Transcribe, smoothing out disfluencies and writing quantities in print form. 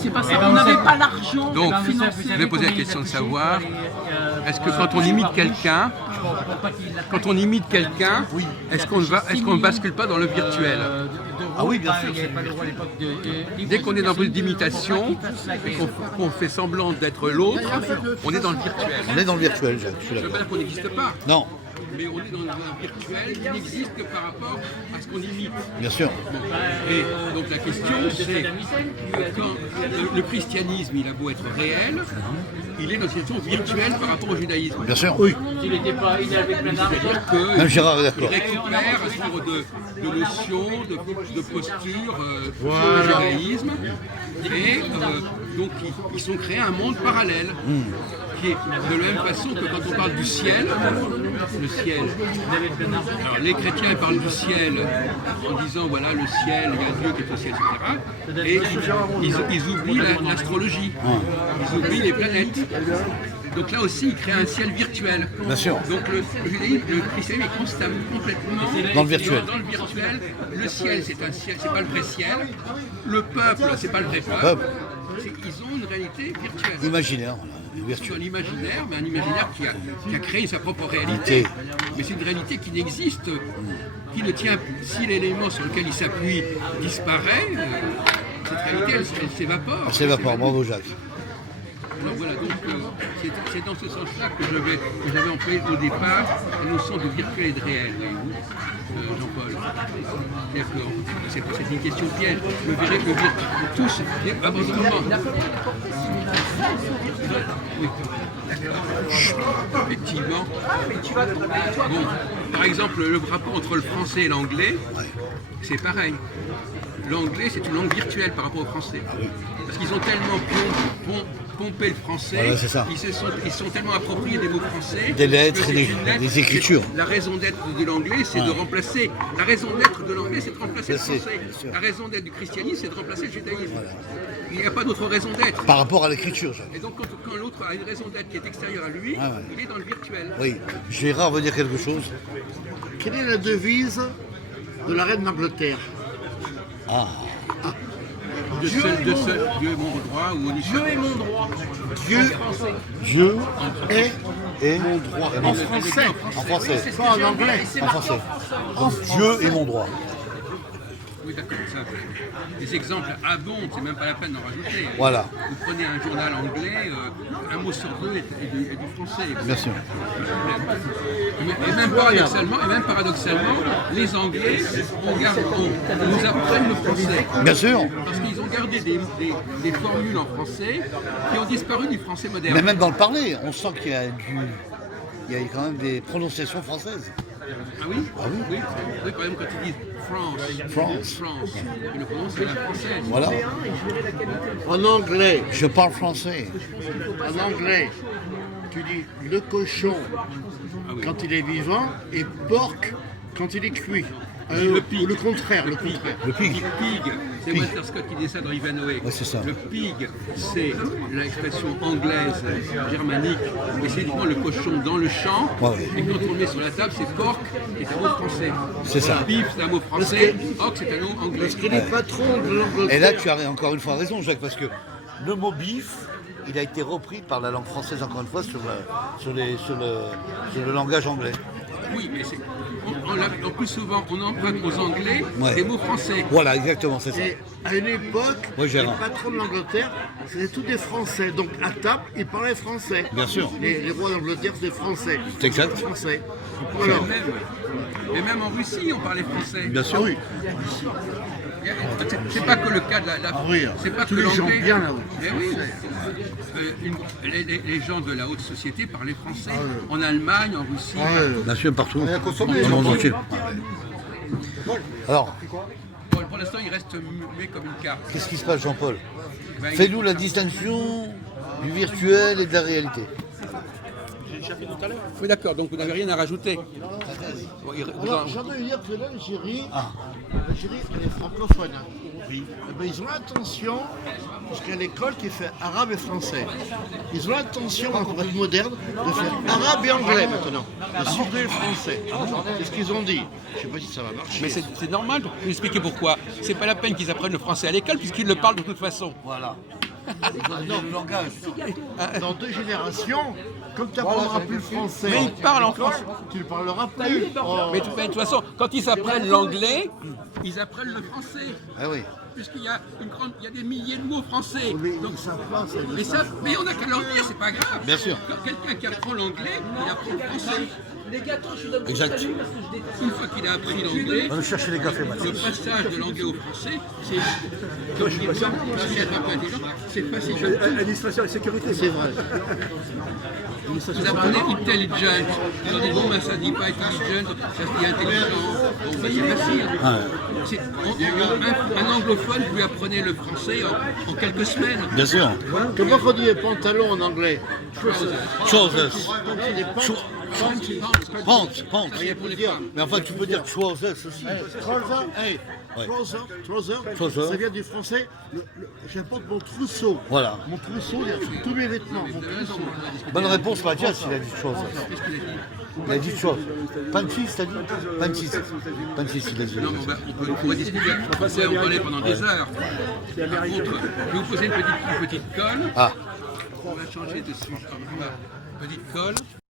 C'est pas ça, on n'avait pas l'argent. Donc, de financer je vais les poser la comédies question de d'accouchement. savoir, est-ce que quand on imite quelqu'un, est-ce qu'on ne bascule pas dans le virtuel? Ah oui, bien sûr. Dès qu'on est dans une imitation et qu'on fait semblant d'être l'autre, on est dans le virtuel. On est dans le virtuel, Jacques, je suis Ça veut d'accord. pas dire qu'on n'existe pas, Non, mais on est dans un virtuel qui n'existe que par rapport à ce qu'on imite. bien sûr. Et donc la question c'est, quand le christianisme il a beau être réel, il est dans une situation virtuelle par rapport au judaïsme. Bien sûr, oui. C'est-à-dire que Même Gérard est il d'accord. récupère un certain nombre de notions, de postures sur le judaïsme, et donc ils sont créés un monde parallèle, qui est de la même façon que quand on parle du ciel, le ciel. Alors les chrétiens parlent du ciel en disant voilà le ciel, il y a Dieu qui est au ciel, etc. Et ils oublient l'astrologie, ils oublient les planètes. Donc là aussi, il crée un ciel virtuel. Bien sûr. Donc le judaïsme, le christianisme est constamment complètement Dans le virtuel. Dans le virtuel. Le ciel, c'est un ciel, c'est pas le vrai ciel. Le peuple, c'est pas le vrai peuple. Ils ont une réalité virtuelle. Imaginaire, voilà, Sur virtuel. l'imaginaire, mais un imaginaire qui a créé sa propre réalité. Mais c'est une réalité qui n'existe, qui ne tient, si l'élément sur lequel il s'appuie disparaît, cette réalité, elle s'évapore. On s'évapore, bravo Jacques. Alors voilà, donc c'est dans ce sens-là que j'avais employé au départ la notion de virtuel et de réel, voyez-vous, Jean-Paul. C'est-à-dire que c'est une question piège. Le virtuel, tous, abandonnement. Oui. Effectivement. Bon, par exemple, le rapport entre le français et l'anglais, c'est pareil. L'anglais, c'est une langue virtuelle par rapport au français. Parce qu'ils ont tellement pompé le français, Voilà, c'est ça. ils sont tellement appropriés des mots français. Des lettres que et c'est une lettre. des écritures. La raison d'être de l'anglais, c'est de remplacer. La raison d'être de l'anglais, c'est de remplacer le C'est- français. bien sûr. La raison d'être du christianisme, c'est de remplacer le judaïsme. Il n'y a pas d'autre raison d'être. Par rapport à l'écriture, Jacques. Et donc, quand l'autre a une raison d'être qui est extérieure à lui, Ah ouais. il est dans le virtuel. Oui, Gérard veut dire quelque chose. Quelle est la devise de la reine d'Angleterre? Dieu est mon droit ou Dieu est mon droit. Dieu est Mon droit. mon En droit. français. En français. Pas en anglais. C'est En marqué français. en Donc Dieu est mon droit. Oui, d'accord. Ça, les exemples abondent, c'est même pas la peine d'en rajouter. Voilà. Vous prenez un journal anglais, un mot sur deux est du français. Bien sûr. Et même paradoxalement, les Anglais nous apprennent le français. Bien sûr. Parce qu'ils ont gardé des formules en français qui ont disparu du français moderne. Mais même dans le parler, on sent qu'il y a quand même des prononciations françaises. Ah oui. Oui, par exemple, quand ils disent France, ils le prononcent à la française. Voilà. En anglais, Je parle français. tu dis le cochon oui. quand il est vivant et porc quand il est cuit. Le pig. Ou le contraire. Le pig. Pig, c'est Pig. Walter Scott qui dit ça dans Ivanhoe. Ouais, c'est ça. Le pig, c'est l'expression anglaise, germanique, et c'est uniquement le cochon dans le champ. Ouais, ouais. Et quand on le met sur la table, c'est porc, qui est un mot français. C'est ça. Beef, c'est un mot français. Ox, c'est un mot anglais. Parce que les patrons de l'Angleterre. Et là, tu as encore une fois raison, Jacques, parce que le mot bif, il a été repris par la langue française, encore une fois, sur le langage anglais. Oui, mais en plus souvent, on emprunte aux Anglais Ouais. des mots français. Voilà, exactement, c'est ça. Et à une époque, Ouais, les Gérard. patrons de l'Angleterre, c'était tous des Français. Donc à table, ils parlaient français. Bien sûr. Les rois d'Angleterre, c'était français. C'est exact. Français. Et Voilà. et même en Russie, on parlait français. Bien sûr. Oui. C'est pas que le cas de la oui, c'est pas tous que les gens l'anglais. bien là-haut. Mais oui, les gens de la haute société parlaient français. En Allemagne, en Russie. Bien sûr, partout. Dans consommé, le monde Jean-Paul. entier. Alors, Bon, pour l'instant, il reste muet comme une carte. qu'est-ce qui se passe, Jean-Paul? Ben, Fais-nous la distinction du virtuel et de la réalité. Oui, d'accord, donc vous n'avez rien à rajouter. Bon, Alors, j'aimerais dire que l'Algérie, elle est francophone. appris? Eh ben, ils ont l'intention, jusqu'à l'école qui fait arabe et français, ils ont l'intention, pour être moderne, de faire arabe et anglais maintenant, de supprimer le français. C'est ce qu'ils ont dit. Je ne sais pas si ça va marcher. Mais c'est normal, pour vous expliquer pourquoi. C'est pas la peine qu'ils apprennent le français à l'école puisqu'ils le parlent de toute façon. Voilà. Ils ont le langage. Dans 2 générations, comme tu n'apprendras plus le français, Mais ils parlent en français. tu ne le parleras plus. Oh. Mais de toute façon, quand ils apprennent l'anglais, ils apprennent le français. Ah oui. Puisqu'il y a il y a des milliers de mots français. Mais Donc, ils savent pas, c'est mais, ça, mais on n'a qu'à leur dire, c'est pas grave. Bien sûr. Quand quelqu'un qui apprend l'anglais, il apprend le français. Exact. Une fois qu'il a appris l'anglais, On va chercher les cafés le maintenant. passage de l'anglais au français, c'est comme je dis, c'est un peu intelligent, c'est facile. Administration et sécurité. C'est vrai. Vous apprenez intelligent, vous dites bon ben ça dit pas intelligent, ça se dit intelligent, bon ben c'est facile. Un anglophone, vous lui apprenez le français en quelques semaines. Bien sûr. Comment on dit les pantalons en anglais? Trousers. On dit des Pants, pants. Rien pour les femmes. Mais enfin, tu peux dire trousers aussi. Trouser, hey, Ouais. trouser, ça vient du français. J'apporte mon trousseau. Voilà. Mon trousseau, il y a sur tous mes vêtements. Mon trousseau. Bonne réponse, Mathias, il a dit trousers. Qu'est-ce qu'il a dit? Il a dit chose. Panchis, t'as dit? Panchis. Panchis, il a dit. Non, mais on pourrait discuter français, on parlait pendant des heures. Par contre, je vais vous poser une petite colle. Ah. On va changer de sujet. Petite colle.